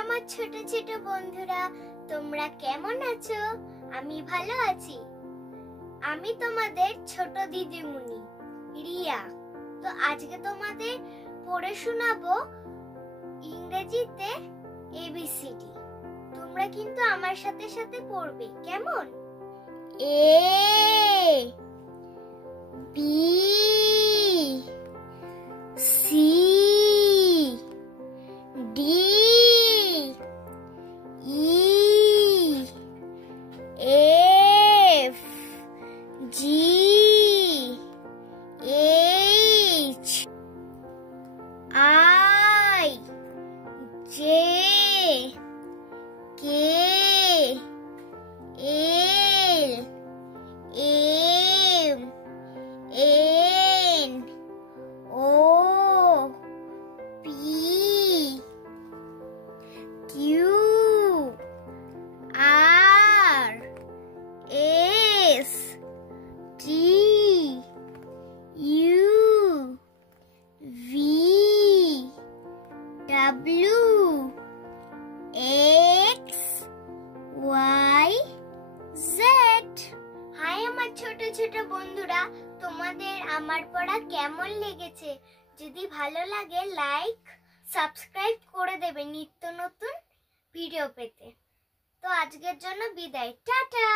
আমার ছোট ছোট বন্ধুরা, তোমরা কেমন আছো? আমি ভালো আছি। আমি তোমাদের ছোট দিদিমণি রিয়া। তো আজকে তোমাদের পড়ে শোনাবো ইংরেজিতে এবিসিডি। তোমরা কিন্তু আমার সাথে সাথে পড়বে, কেমন? A B C D E F G H I J K L M N O P Q R S T U V W X Y Z. Hi আমার ছোট ছোট বন্ধুরা, তোমাদের আমার পড়া কেমন লেগেছে? যদি ভালো লাগে লাইক সাবস্ক্রাইব করে দেবে নিত্য নতুন ভিডিও পেতে। তো আজকের জন্য বিদায়, টাটা।